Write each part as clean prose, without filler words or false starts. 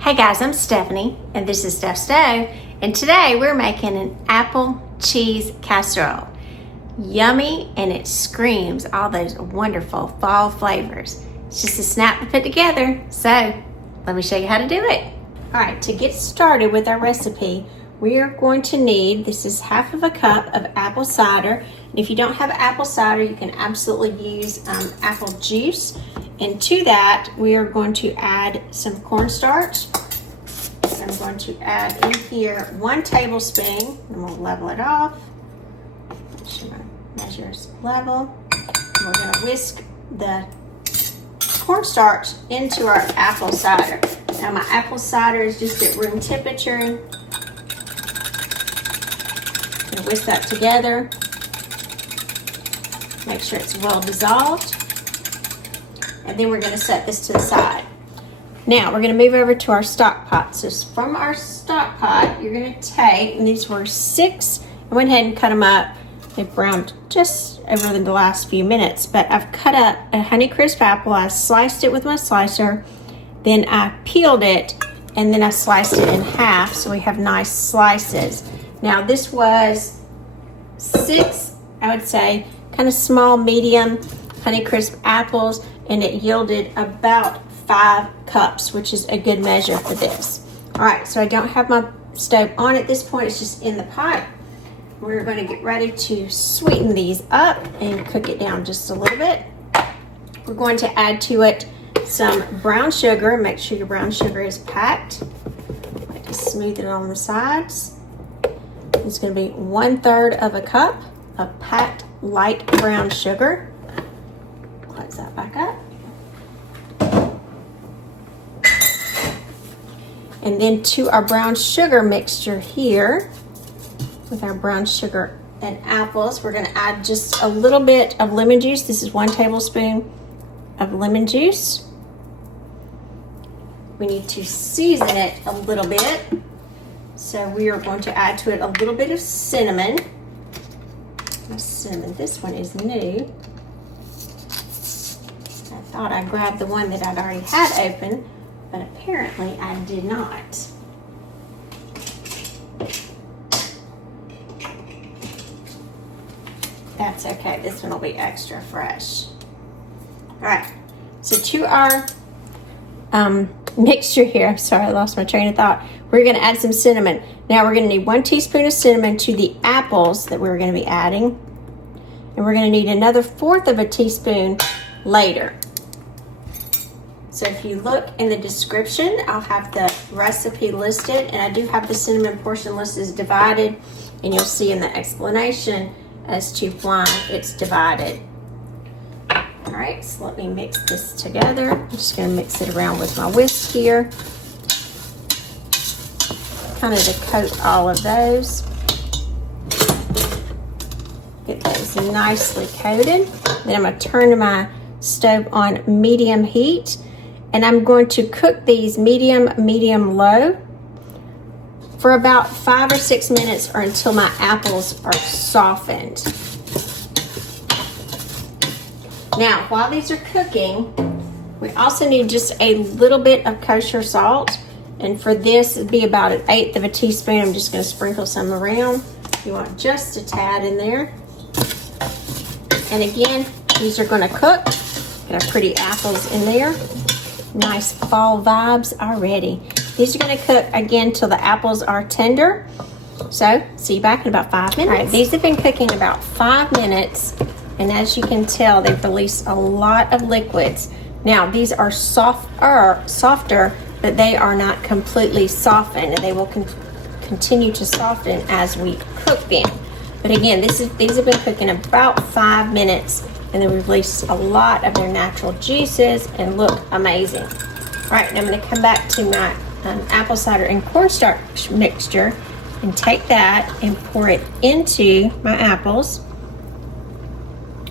Hey guys, I'm Stephanie and this is Steph Stove, and today we're making an apple cheese casserole. Yummy, and it screams all those wonderful fall flavors. It's just a snap to put together, so let me show you how to do it. All right, to get started with our recipe, we are going to need, this is half of a cup of apple cider. And if you don't have apple cider, you can absolutely use apple juice. And to that, we are going to add some cornstarch. I'm going to add in here 1 tablespoon, and we'll level it off. Make sure my measure's level. And we're going to whisk the cornstarch into our apple cider. Now my apple cider is just at room temperature. I'm going to whisk that together. Make sure it's well dissolved. And then we're going to set this to the side. Now we're going to move over to our stock pot. So from our stock pot, you're going to take, and these were 6, I went ahead and cut them up. They've browned just over the last few minutes, but I've cut up a Honeycrisp apple. I sliced it with my slicer, then I peeled it, and then I sliced it in half so we have nice slices. Now this was 6, I would say, kind of small, medium Honeycrisp apples, and it yielded about 5 cups, which is a good measure for this. All right, so I don't have my stove on at this point, it's just in the pot. We're going to get ready to sweeten these up and cook it down just a little bit. We're going to add to it some brown sugar. Make sure your brown sugar is packed. Just smooth it on the sides. It's going to be 1/3 of a cup of packed light brown sugar. Close that back up. And then to our brown sugar mixture here, with our brown sugar and apples, we're going to add just a little bit of lemon juice. This is 1 tablespoon of lemon juice. We need to season it a little bit. So we are going to add to it a little bit of cinnamon. Cinnamon, this one is new. I thought I grabbed the one that I'd already had open, but apparently I did not. That's okay, this one will be extra fresh. All right, so to our mixture here, sorry, I lost my train of thought. We're gonna add some cinnamon. Now we're gonna need 1 teaspoon of cinnamon to the apples that we're gonna be adding. And we're gonna need another 1/4 of a teaspoon later. So if you look in the description, I'll have the recipe listed, and I do have the cinnamon portion listed divided, and you'll see in the explanation as to why it's divided. All right, so let me mix this together. I'm just gonna mix it around with my whisk here, kind of to coat all of those. Get those nicely coated. Then I'm gonna turn my stove on medium heat, and I'm going to cook these medium low for about 5 or 6 minutes, or until my apples are softened. Now, while these are cooking, we also need just a little bit of kosher salt. And for this, it'd be about 1/8 of a teaspoon. I'm just gonna sprinkle some around. You want just a tad in there. And again, these are gonna cook. Got our pretty apples in there. Nice fall vibes already. These are gonna cook again till the apples are tender. So, see you back in about 5 minutes. All right, these have been cooking about 5 minutes. And as you can tell, they've released a lot of liquids. Now, these are softer, but they are not completely softened. And they will continue to soften as we cook them. But again, these have been cooking about 5 minutes, and they've released a lot of their natural juices and look amazing. All right, now I'm gonna come back to my apple cider and cornstarch mixture and take that and pour it into my apples.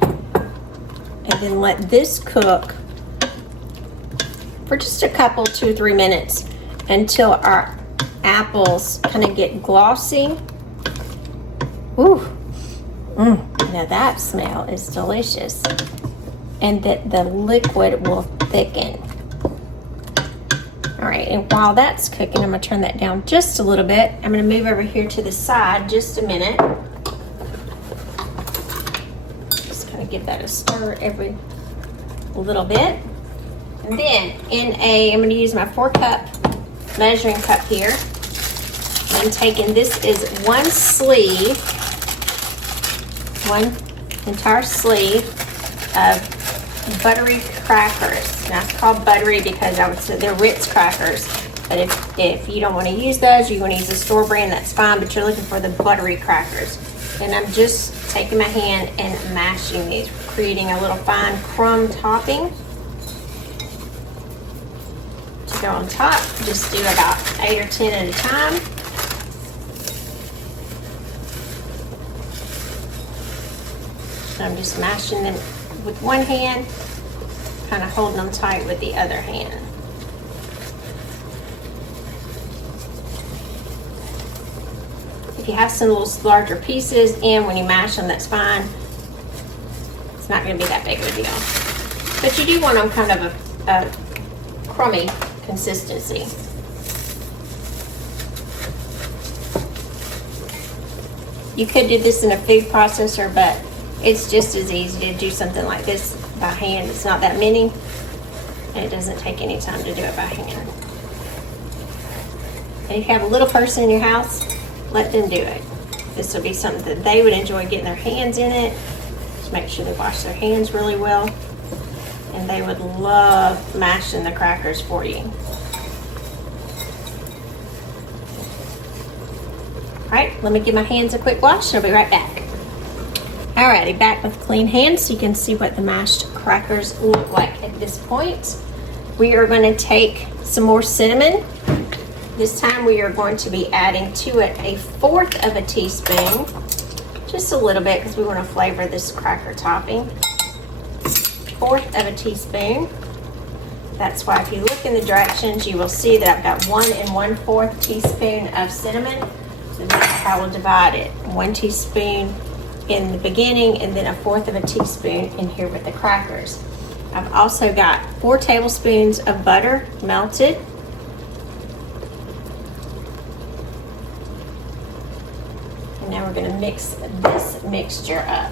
And then let this cook for just a couple, 2 or 3 minutes, until our apples kind of get glossy. Ooh, now that smell is delicious. And that the liquid will thicken. All All right, and while that's cooking, I'm gonna turn that down just a little bit. I'm gonna move over here to the side just a minute. Just kind of give that a stir every little bit. And then I'm gonna use my 4-cup measuring cup here. I'm taking, this is one entire sleeve of buttery crackers. Now it's called buttery because I would say they're Ritz crackers. But if you don't want to use those, you want to use a store brand, that's fine, but you're looking for the buttery crackers. And I'm just taking my hand and mashing these, creating a little fine crumb topping to go on top. Just do about 8 or 10 at a time. So I'm just mashing them with one hand, kind of holding them tight with the other hand. If you have some little larger pieces and when you mash them, that's fine. It's not going to be that big of a deal. But you do want them kind of a crummy consistency. You could do this in a food processor, but it's just as easy to do something like this by hand. It's not that many, and it doesn't take any time to do it by hand. And if you have a little person in your house, let them do it. This will be something that they would enjoy getting their hands in it. Just make sure they wash their hands really well. And they would love mashing the crackers for you. All right, let me give my hands a quick wash and I'll be right back. Alrighty, back with clean hands so you can see what the mashed crackers look like at this point. We are going to take some more cinnamon. This time we are going to be adding to it 1/4 of a teaspoon, just a little bit because we want to flavor this cracker topping. 1/4 of a teaspoon. That's why if you look in the directions, you will see that I've got 1 1/4 teaspoon of cinnamon. So that's how we'll divide it. 1 teaspoon in the beginning and then 1/4 of a teaspoon in here with the crackers. I've also got 4 tablespoons of butter melted. And now we're going to mix this mixture up.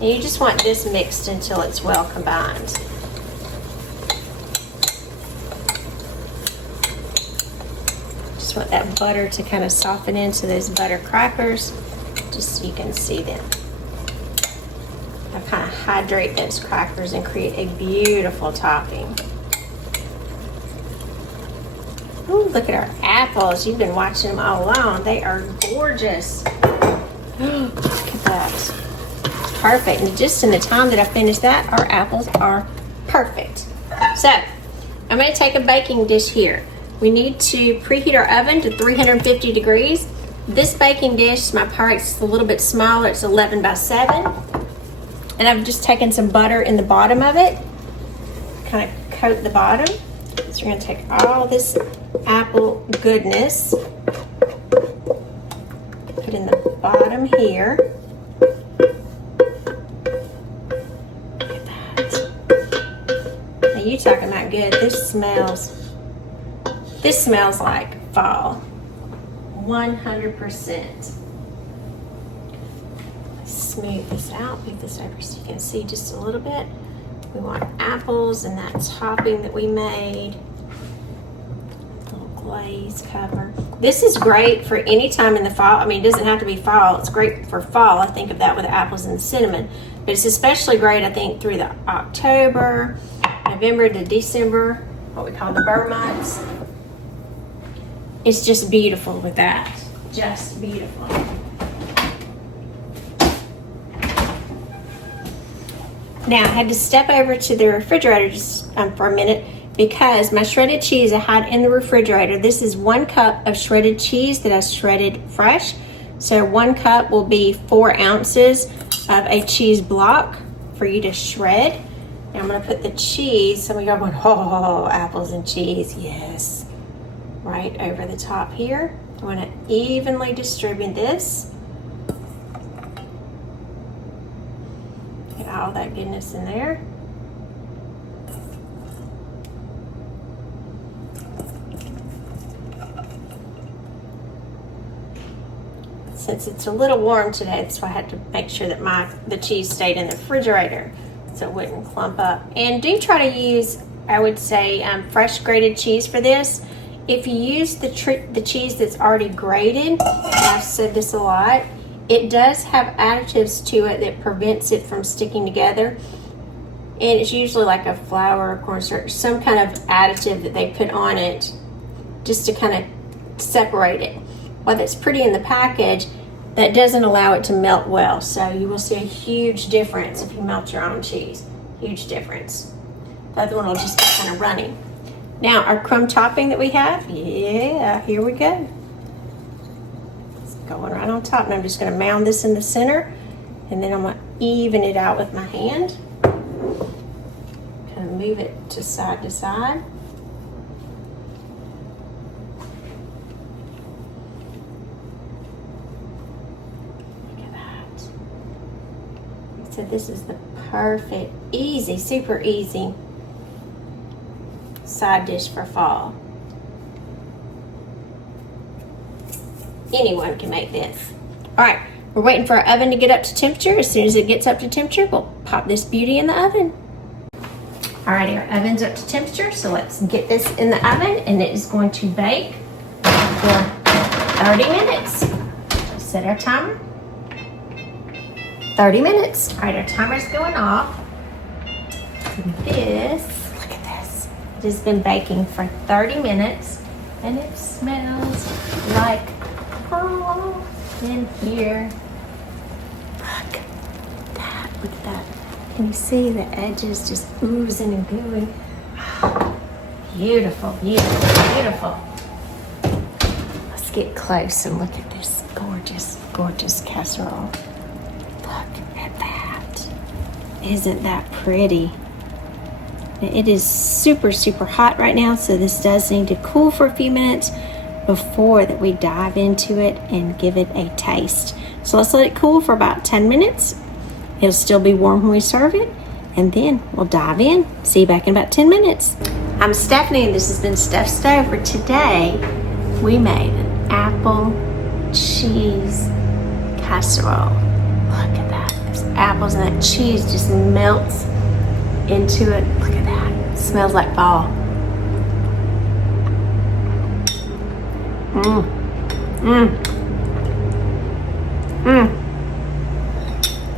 And you just want this mixed until it's well combined. Just want that butter to kind of soften into those butter crackers, just so you can see them. I kind of hydrate those crackers and create a beautiful topping. Ooh, look at our apples. You've been watching them all along. They are gorgeous. Look at that. Perfect. And just in the time that I finished that, our apples are perfect. So, I'm going to take a baking dish here. We need to preheat our oven to 350 degrees. This baking dish, my Pyrex is a little bit smaller. It's 11 by 7. And I've just taken some butter in the bottom of it. Kind of coat the bottom. So we're going to take all this apple goodness, put in the bottom here. Look at that. Now you talking about good. This smells like fall. 100%. Smooth this out, move this over so you can see just a little bit. We want apples and that topping that we made. Little glaze cover. This is great for any time in the fall. I mean, it doesn't have to be fall. It's great for fall. I think of that with the apples and the cinnamon. But it's especially great, I think, through the October, November to December, what we call the burr months. It's just beautiful with that. Just beautiful. Now, I had to step over to the refrigerator just for a minute because my shredded cheese I had in the refrigerator. This is 1 cup of shredded cheese that I shredded fresh. So 1 cup will be 4 ounces of a cheese block for you to shred. Now I'm going to put the cheese. Some of y'all going, oh, apples and cheese. Yes. Right over the top here. I want to evenly distribute this. Get all that goodness in there. since it's a little warm today, that's why I had to make sure that the cheese stayed in the refrigerator so it wouldn't clump up. And do try to use, I would say, fresh grated cheese for this. If you use the cheese that's already grated, and I've said this a lot, it does have additives to it that prevents it from sticking together. And it's usually like a flour or cornstarch, some kind of additive that they put on it just to kind of separate it. While that's pretty in the package, that doesn't allow it to melt well. So you will see a huge difference if you melt your own cheese. Huge difference. The other one will just be kind of runny. Now our crumb topping that we have, yeah, here we go. It's going right on top, and I'm just gonna mound this in the center, and then I'm gonna even it out with my hand. Kind of move it to side. So this is the perfect, easy, super easy side dish for fall. Anyone can make this. All right, we're waiting for our oven to get up to temperature. As soon as it gets up to temperature, we'll pop this beauty in the oven. All righty, our oven's up to temperature, so let's get this in the oven, and it is going to bake for 30 minutes. So set our timer. 30 minutes. All right, our timer's going off. This, look at this. It has been baking for 30 minutes, and it smells like fall in here. Look at that. Can you see the edges just oozing and gooey? Beautiful, beautiful, beautiful. Let's get close and look at this gorgeous, gorgeous casserole. Look at that. Isn't that pretty? It is super, super hot right now, so this does need to cool for a few minutes before that we dive into it and give it a taste. So let's let it cool for about 10 minutes. It'll still be warm when we serve it, and then we'll dive in. See you back in about 10 minutes. I'm Stephanie, and this has been Steph's Stove. For today, we made an apple cheese casserole. Look at that. There's apples and that cheese just melts into it. Look at that. It smells like fall.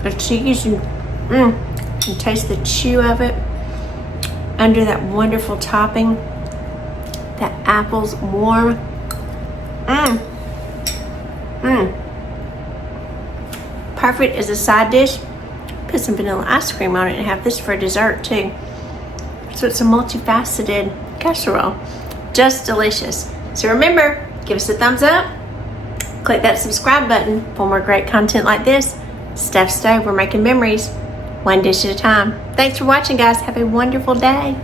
The cheese, you taste the chew of it under that wonderful topping. That apple's warm. Perfect as a side dish. Put some vanilla ice cream on it and have this for dessert too. So it's a multifaceted casserole. Just delicious. So remember, give us a thumbs up. Click that subscribe button for more great content like this. Steph's Stove, we're making memories, one dish at a time. Thanks for watching, guys. Have a wonderful day.